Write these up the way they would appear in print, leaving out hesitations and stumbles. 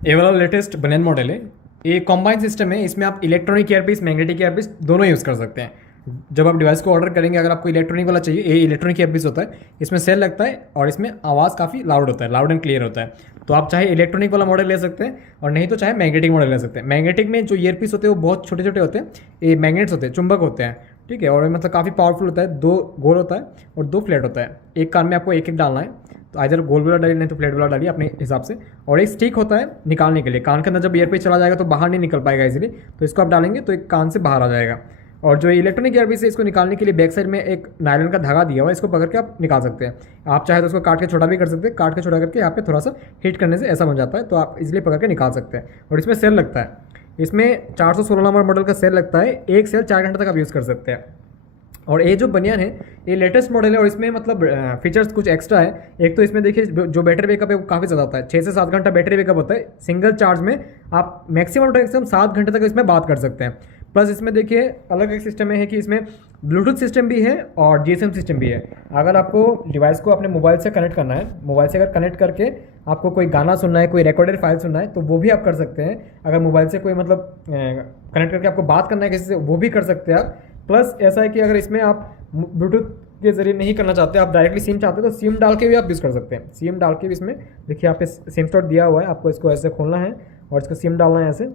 ये वाला लेटेस्ट बनियान मॉडल है। ये कॉम्बाइन सिस्टम है, इसमें आप इलेक्ट्रॉनिक ईयरपीस, मैग्नेटिक ईयरपीस दोनों यूज़ कर सकते हैं। जब आप डिवाइस को ऑर्डर करेंगे, अगर आपको इलेक्ट्रॉनिक वाला चाहिए, ये इलेक्ट्रॉनिक ईयरपीस होता है, इसमें सेल लगता है और इसमें आवाज़ काफ़ी लाउड होता है, लाउड एंड क्लियर होता है। तो आप चाहे इलेक्ट्रॉनिक वाला मॉडल ले सकते हैं और नहीं तो चाहे मैग्नेटिक मॉडल ले सकते हैं। मैग्नेटिक में जो ईयरपीस होते हैं वो बहुत छोटे छोटे होते हैं, ये मैग्नेट्स होते हैं, चुंबक होते हैं, ठीक है। और ये मतलब काफ़ी पावरफुल होता है, दो गोल होता है और दो फ्लैट होता है। एक कान में आपको एक एक डालना है, तो इधर गोल वाला डालिए नहीं तो फ्लैट वाला डालिए अपने हिसाब से। और एक स्टिक होता है निकालने के लिए, कान के अंदर जब ईयरपीस चला जाएगा तो बाहर नहीं निकल पाएगा इजीली, तो इसको आप डालेंगे तो एक कान से बाहर आ जाएगा। और जो इलेक्ट्रॉनिक ईयरपीस है, इसको निकालने के लिए बैक साइड में एक नायलॉन का धागा दिया हुआ है, इसको पकड़ के आप निकाल सकते हैं। आप चाहे तो उसको काट के छोटा भी कर सकते हैं, काट के छोटा करके यहाँ पे थोड़ा सा हीट करने से ऐसा बन जाता है, तो आप इजीली पकड़ के निकाल सकते हैं। और इसमें सेल लगता है, इसमें 416 नंबर मॉडल का सेल लगता है, एक सेल 4 घंटे तक आप यूज़ कर सकते हैं। और ये जो बनियान है ये लेटेस्ट मॉडल है और इसमें मतलब फीचर्स कुछ एक्स्ट्रा है। एक तो इसमें देखिए जो बैटरी बैकअप है वो काफ़ी ज़्यादा होता है, 6 से 7 घंटा बैटरी बैकअप होता है। सिंगल चार्ज में आप मैक्सिमम टू मैक्सिमम 7 घंटे तक इसमें बात कर सकते हैं। प्लस इसमें देखिए अलग एक सिस्टम है कि इसमें ब्लूटूथ सिस्टम भी है और जीएसएम सिस्टम भी है। अगर आपको डिवाइस को अपने मोबाइल से कनेक्ट करना है, मोबाइल से अगर कनेक्ट करके आपको कोई गाना सुनना है, कोई रिकॉर्डेड फाइल सुनना है, तो वो भी आप कर सकते हैं। अगर मोबाइल से कोई मतलब कनेक्ट करके आपको बात करना है किसी से, वो भी कर सकते हैं आप। प्लस ऐसा है कि अगर इसमें आप ब्लूटूथ के जरिए नहीं करना चाहते, आप डायरेक्टली सिम चाहते हैं, तो सिम डाल के भी आप यूज़ कर सकते हैं। सिम डाल के भी इसमें देखिए यहाँ पे सिम स्लॉट दिया हुआ है, आपको इसको ऐसे खोलना है और इसको सिम डालना है, ऐसे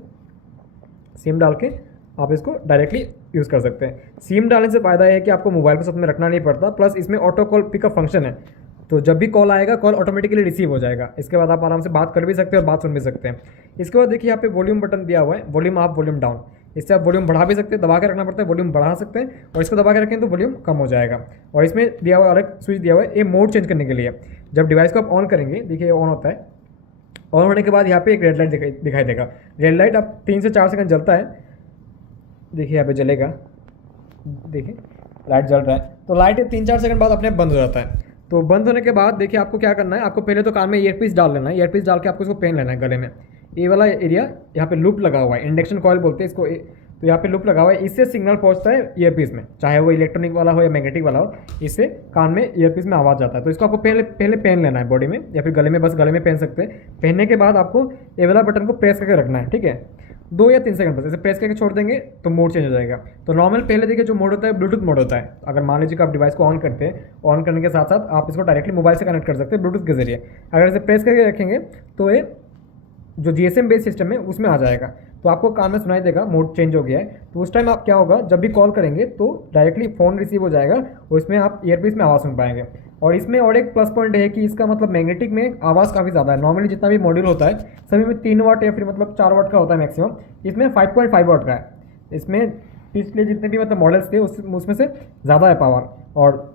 सिम डाल के आप इसको डायरेक्टली यूज़ कर सकते हैं। सिम डालने से फ़ायदा है कि आपको मोबाइल को साथ में रखना नहीं पड़ता। प्लस इसमें ऑटो कॉल पिकअप फंक्शन है, तो जब भी कॉल आएगा कॉल ऑटोमेटिकली रिसीव हो जाएगा। इसके बाद आप आराम से बात कर भी सकते हैं और बात सुन भी सकते हैं। इसके बाद देखिए यहाँ पे वॉल्यूम बटन दिया हुआ है, वॉल्यूम अप वॉल्यूम डाउन। इससे आप वॉल्यूम बढ़ा भी सकते हैं, दबा के रखना पड़ता है, वॉल्यूम बढ़ा सकते हैं, और इसको दबा के रखें तो वॉल्यूम कम हो जाएगा। और इसमें दिया हुआ अलग स्विच दिया हुआ है, ये मोड चेंज करने के लिए। जब डिवाइस को आप ऑन करेंगे, देखिए ऑन होता है, ऑन होने के बाद यहाँ पे एक रेड लाइट दिखाई देगा। रेड लाइट अब 3 से 4 सेकंड जलता है, देखिए यहाँ पे जलेगा, देखिए लाइट जल रहा है। तो लाइट 3-4 सेकंड बाद अपने आप बंद हो जाता है। तो बंद होने के बाद देखिए आपको क्या करना है, आपको पहले तो कान में ईयरपीस डाल लेना है, ईयरपीस डाल के आपको इसको पहन लेना है गले में। ये वाला एरिया यहाँ पे लूप लगा हुआ है, इंडक्शन कॉइल बोलते हैं इसको, तो यहाँ पे लूप लगा हुआ है, इससे सिग्नल पहुँचता है ईयरपीस में, चाहे वो इलेक्ट्रॉनिक वाला हो या मैग्नेटिक वाला हो, इससे कान में ईयरपीस में आवाज़ जाता है। तो इसको आपको पहले पहले पहन लेना है बॉडी में या फिर गले में, बस गले में पहन सकते हैं। पहनने के बाद आपको ये वाला बटन को प्रेस करके रखना है, ठीक है, 2 या 3 सेकंड बस ऐसे प्रेस करके छोड़ देंगे तो मोड चेंज हो जाएगा। तो नॉर्मल पहले देखिए जो मोड होता है ब्लूटूथ मोड होता है। अगर मान लीजिए कि आप डिवाइस को ऑन करते हैं, ऑन करने के साथ साथ आप इसको डायरेक्टली मोबाइल से कनेक्ट कर सकते हैं ब्लूटूथ के जरिए। अगर इसे प्रेस करके रखेंगे तो ये जो जीएसएम बेस्ड सिस्टम है उसमें आ जाएगा, तो आपको कान में सुनाई देगा मोड चेंज हो गया है। तो उस टाइम आप क्या होगा, जब भी कॉल करेंगे तो डायरेक्टली फ़ोन रिसीव हो जाएगा और इसमें आप ईयरपीस में आवाज़ सुन पाएंगे। और इसमें और एक प्लस पॉइंट है कि इसका मतलब मैग्नेटिक में आवाज़ काफ़ी ज़्यादा है। नॉर्मली जितना भी मॉड्यूल होता है सभी में 3 वाट या फिर मतलब 4 वाट का होता है मैक्सिमम, इसमें 5.5 वाट का है। इसमें पिछले जितने भी मतलब मॉडल्स थे उसमें से ज़्यादा है पावर। और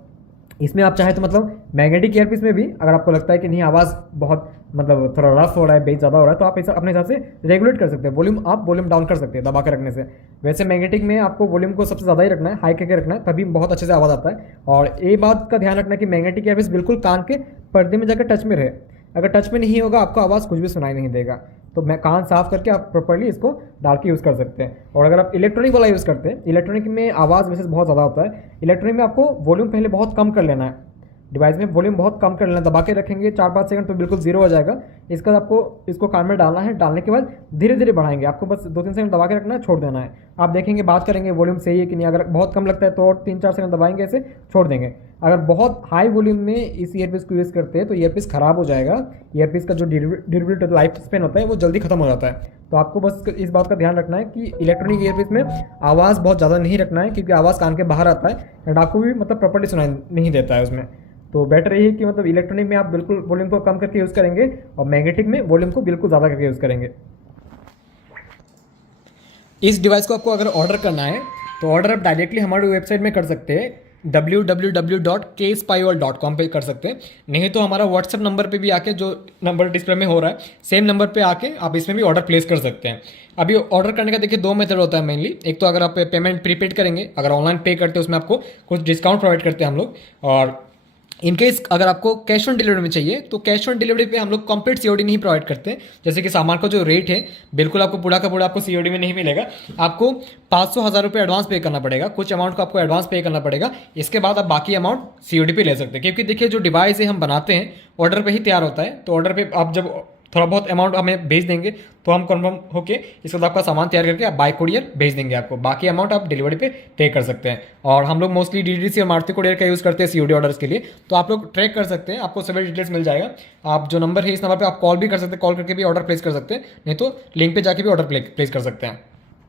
इसमें आप चाहें तो मतलब मैग्नेटिक ईयरपीस में भी अगर आपको लगता है कि नहीं आवाज़ बहुत मतलब थोड़ा रफ हो रहा है, बेस ज़्यादा हो रहा है, तो आप इसे अपने हिसाब से रेगुलेट कर सकते हैं, वॉल्यूम अप वॉल्यूम डाउन कर सकते हैं दबा के रखने से। वैसे मैग्नेटिक में आपको वॉल्यूम को सबसे ज़्यादा ही रखना है, हाई करके रखना है, तभी बहुत अच्छे से आवाज़ आता है। और ये बात का ध्यान रखना है कि मैग्नेटिक ईयरपीस बिल्कुल कान के पर्दे में जाकर टच में रहे। अगर टच में नहीं होगा आपको आवाज़ कुछ भी सुनाई नहीं देगा। तो मैं कान साफ करके आप प्रॉपर्ली इसको डाल के यूज़ कर सकते हैं। और अगर आप इलेक्ट्रॉनिक वाला यूज़ करते हैं, इलेक्ट्रॉनिक में आवाज़ वैसे बहुत ज़्यादा होता है। इलेक्ट्रॉनिक में आपको वॉल्यूम पहले बहुत कम कर लेना है, डिवाइस में वॉल्यूम बहुत कम कर लेना, दबा के रखेंगे 4-5 सेकंड तो बिल्कुल जीरो हो जाएगा। इसका आपको इसको कान में डालना है, डालने के बाद धीरे धीरे बढ़ाएंगे, आपको बस 2-3 सेकंड दबा के रखना है, छोड़ देना है। आप देखेंगे बात करेंगे वॉल्यूम सही है कि नहीं, अगर बहुत कम लगता है तो और 3-4 सेकंड दबाएंगे, ऐसे छोड़ देंगे। अगर बहुत हाई वॉल्यूम में इस ईयरपीस को यूज़ करते हैं तो ईयरपीस ख़राब हो जाएगा, ईयरपीस का जो ड्यूरेबिलिटी लाइफ स्पेन होता है वो जल्दी खत्म हो जाता है। तो आपको बस इस बात का ध्यान रखना है कि इलेक्ट्रॉनिक ईयरपीस में आवाज़ बहुत ज़्यादा नहीं रखना है, क्योंकि आवाज़ कान के बाहर आता है एंड आपको भी मतलब प्रॉपर्ली सुनाई नहीं देता है उसमें। तो बेटर यही है कि मतलब इलेक्ट्रॉनिक में आप बिल्कुल वॉल्यूम को कम करके यूज़ करेंगे और मैग्नेटिक में वॉल्यूम को बिल्कुल ज़्यादा करके यूज़ करेंगे। इस डिवाइस को आपको अगर ऑर्डर करना है तो ऑर्डर आप डायरेक्टली हमारी वेबसाइट में कर सकते हैं, www.kspyworld.com पे कर सकते हैं। नहीं तो हमारा व्हाट्सएप नंबर पे भी आके, जो नंबर डिस्प्ले में हो रहा है सेम नंबर पे आके आप इसमें भी ऑर्डर प्लेस कर सकते हैं। अभी ऑर्डर करने का देखिए 2 मेथड होता है मेनली। एक तो अगर आप पेमेंट प्रीपेड करेंगे, अगर ऑनलाइन पे करते हैं उसमें आपको कुछ डिस्काउंट प्रोवाइड करते हैं हम लोग। और इनकेस अगर आपको कैश ऑन डिलीवरी में चाहिए तो कैश ऑन डिलीवरी पे हम लोग कंप्लीट सीओडी नहीं प्रोवाइड करते। जैसे कि सामान का जो रेट है बिल्कुल आपको पूरा का पूरा आपको सीओडी में नहीं मिलेगा, आपको 500-1000 रुपये एडवांस पे करना पड़ेगा, कुछ अमाउंट को आपको एडवांस पे करना पड़ेगा। इसके बाद आप बाकी अमाउंट सीओडी पे ले सकते हैं, क्योंकि देखिए जो डिवाइस है हम बनाते हैं ऑर्डर पे ही तैयार होता है। तो ऑर्डर पे आप जब थोड़ा बहुत अमाउंट हमें भेज देंगे तो हम कन्फर्म होके इसके बाद आपका सामान तैयार करके आप बाय कुरियर भेज देंगे आपको। बाकी अमाउंट आप डिलीवरी पे पे कर सकते हैं। और हम लोग मोस्टली डीटीडीसी और मारुति कुरियर का यूज़ करते हैं सीओडी ऑर्डर्स के लिए, तो आप लोग ट्रैक कर सकते हैं, आपको सभी डिटेल्स मिल जाएगा। आप जो नंबर है इस नंबर पर आप कॉल भी कर सकते हैं, कॉल करके भी ऑर्डर प्लेस कर सकते हैं, नहीं तो लिंक पे जाके भी ऑर्डर प्लेस कर सकते हैं।